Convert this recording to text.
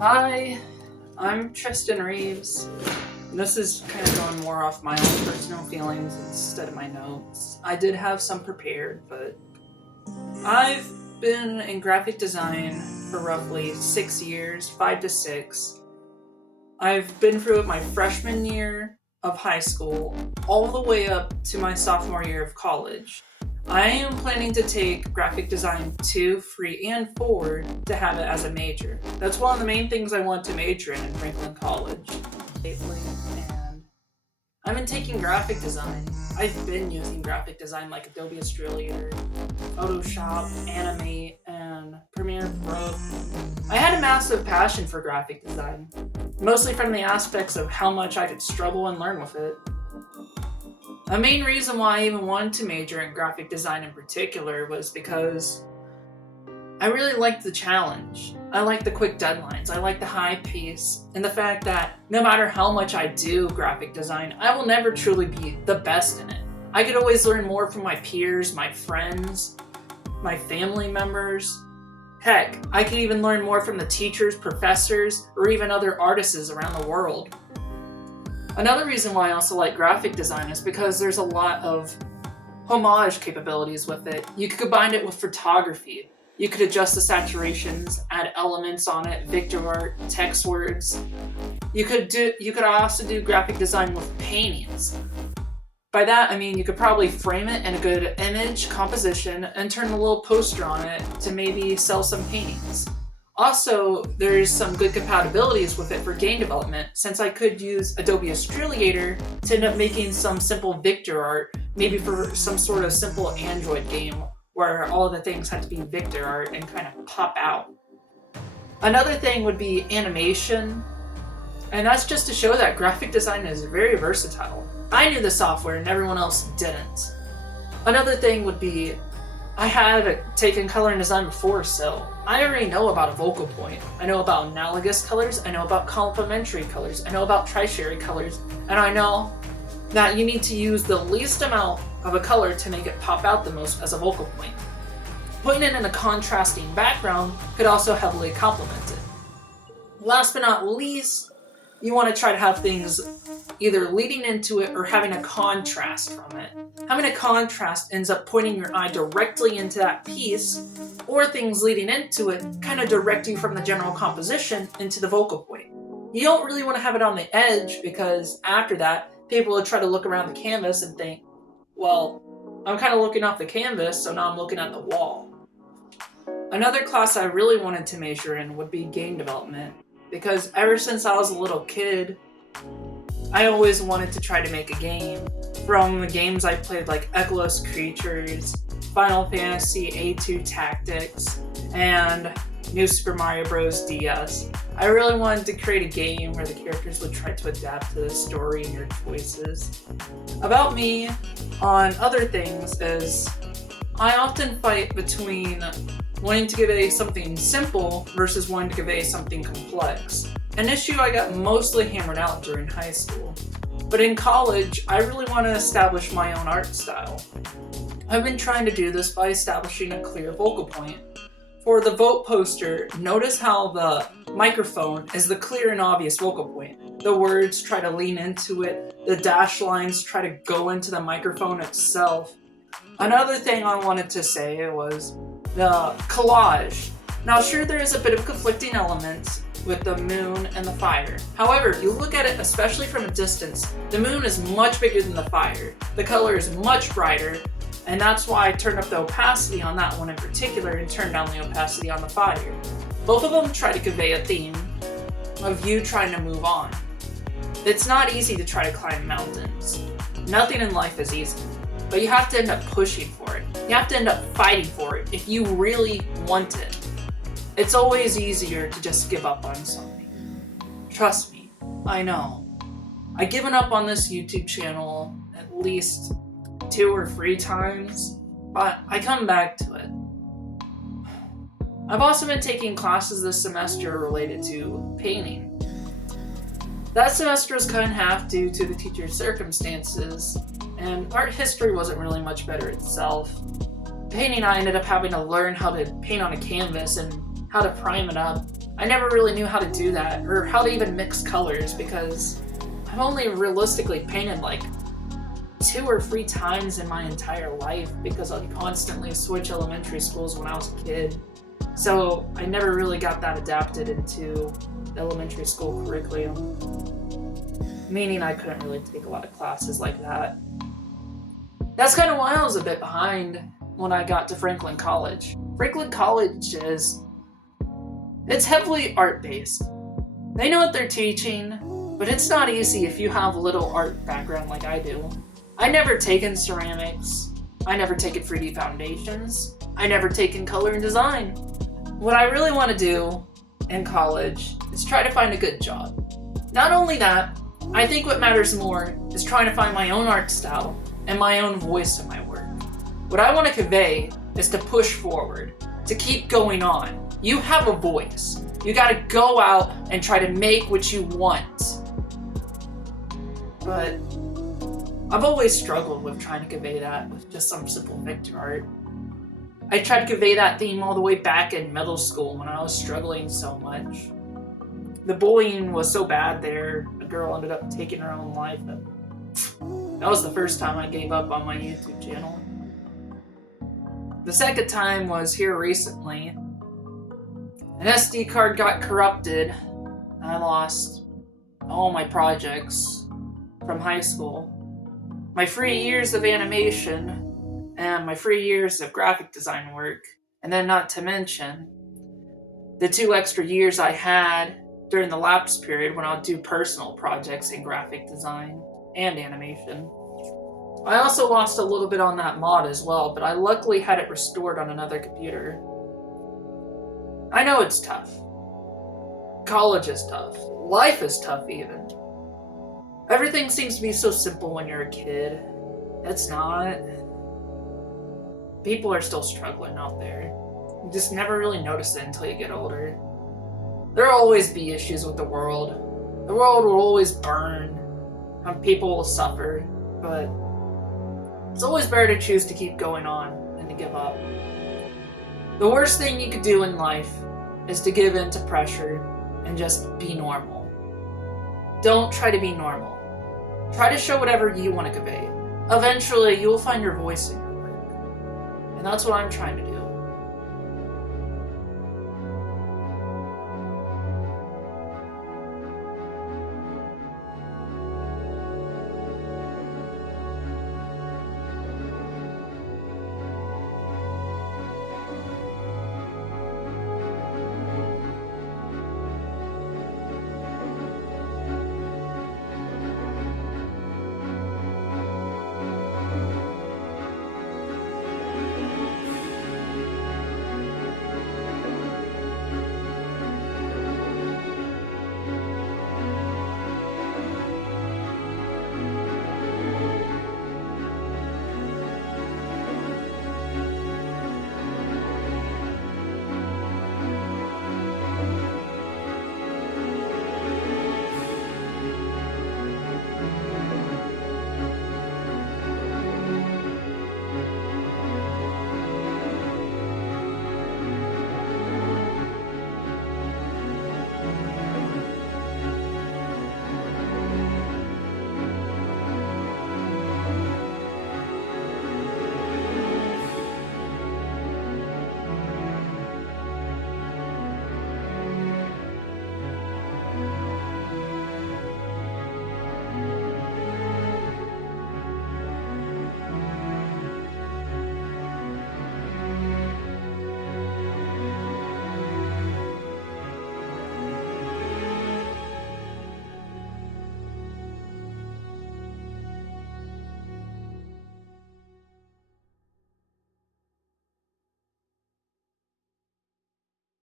Hi, I'm Tristan Reeves. This is kind of going more off my own personal feelings instead of my notes. I did have some prepared, but I've been in graphic design for roughly 6 years, 5 to 6. I've been through it my freshman year of high school, all the way up to my sophomore year of college. I am planning to take graphic design 2, 3, and 4 to have it as a major. That's one of the main things I want to major in Franklin College lately, and I've been taking graphic design. I've been using graphic design like Adobe Illustrator, Photoshop, Animate, and Premiere Pro. I had a massive passion for graphic design, mostly from the aspects of how much I could struggle and learn with it. A main reason why I even wanted to major in graphic design in particular was because I really liked the challenge. I like the quick deadlines, I like the high pace, and the fact that no matter how much I do graphic design, I will never truly be the best in it. I could always learn more from my peers, my friends, my family members. Heck, I could even learn more from the teachers, professors, or even other artists around the world. Another reason why I also like graphic design is because there's a lot of homage capabilities with it. You could combine it with photography. You could adjust the saturations, add elements on it, vector art, text words. You could also do graphic design with paintings. By that I mean you could probably frame it in a good image composition and turn a little poster on it to maybe sell some paintings. Also, there's some good compatibilities with it for game development, since I could use Adobe Illustrator to end up making some simple vector art, maybe for some sort of simple Android game where all of the things had to be vector art and kind of pop out. Another thing would be animation, and that's just to show that graphic design is very versatile. I knew the software and everyone else didn't. Another thing would be I had taken color and design before, so I already know about a focal point. I know about analogous colors, I know about complementary colors, I know about tertiary colors, and I know that you need to use the least amount of a color to make it pop out the most as a focal point. Putting it in a contrasting background could also heavily complement it. Last but not least, you want to try to have things either leading into it or having a contrast from it. Having a contrast ends up pointing your eye directly into that piece, or things leading into it kind of direct you from the general composition into the focal point. You don't really want to have it on the edge, because after that, people will try to look around the canvas and think, well, I'm kind of looking off the canvas, so now I'm looking at the wall. Another class I really wanted to major in would be game development, because ever since I was a little kid, I always wanted to try to make a game. From the games I played like Echoless Creatures, Final Fantasy A2 Tactics, and New Super Mario Bros. DS. I really wanted to create a game where the characters would try to adapt to the story and your choices. About me, on other things, is I often fight between wanting to convey something simple versus wanting to convey something complex. An issue I got mostly hammered out during high school. But in college, I really want to establish my own art style. I've been trying to do this by establishing a clear focal point. For the vote poster, notice how the microphone is the clear and obvious focal point. The words try to lean into it, the dash lines try to go into the microphone itself. Another thing I wanted to say was the collage. Now sure, there is a bit of conflicting elements with the moon and the fire. However, if you look at it, especially from a distance, the moon is much bigger than the fire. The color is much brighter, and that's why I turned up the opacity on that one in particular and turned down the opacity on the fire. Both of them try to convey a theme of you trying to move on. It's not easy to try to climb mountains. Nothing in life is easy, but you have to end up pushing for it. You have to end up fighting for it if you really want it. It's always easier to just give up on something. Trust me, I know. I've given up on this YouTube channel at least 2 or 3 times, but I come back to it. I've also been taking classes this semester related to painting. That semester was cut in half due to the teacher's circumstances, and art history wasn't really much better itself. Painting, I ended up having to learn how to paint on a canvas and how to prime it up. I never really knew how to do that, or how to even mix colors, because I've only realistically painted like 2 or 3 times in my entire life, because I'd constantly switch elementary schools when I was a kid. So I never really got that adapted into the elementary school curriculum, meaning I couldn't really take a lot of classes like that. That's kind of why I was a bit behind when I got to Franklin College. Franklin College it's heavily art-based. They know what they're teaching, but it's not easy if you have a little art background like I do. I never taken ceramics. I never taken 3D foundations. I never taken color and design. What I really want to do in college is try to find a good job. Not only that, I think what matters more is trying to find my own art style and my own voice in my work. What I want to convey is to push forward, to keep going on. You have a voice. You gotta go out and try to make what you want. But I've always struggled with trying to convey that with just some simple vector art. I tried to convey that theme all the way back in middle school when I was struggling so much. The bullying was so bad there, a girl ended up taking her own life, and that was the first time I gave up on my YouTube channel. The second time was here recently. An SD card got corrupted, and I lost all my projects from high school. My 3 years of animation, and my 3 years of graphic design work, and then not to mention the 2 extra years I had during the lapse period when I'll do personal projects in graphic design and animation. I also lost a little bit on that mod as well, but I luckily had it restored on another computer. I know it's tough. College is tough. Life is tough even. Everything seems to be so simple when you're a kid. It's not. People are still struggling out there. You just never really notice it until you get older. There'll always be issues with the world. The world will always burn, and people will suffer, but it's always better to choose to keep going on than to give up. The worst thing you could do in life is to give in to pressure and just be normal. Don't try to be normal. Try to show whatever you want to convey. Eventually, you will find your voice in your work. And that's what I'm trying to do.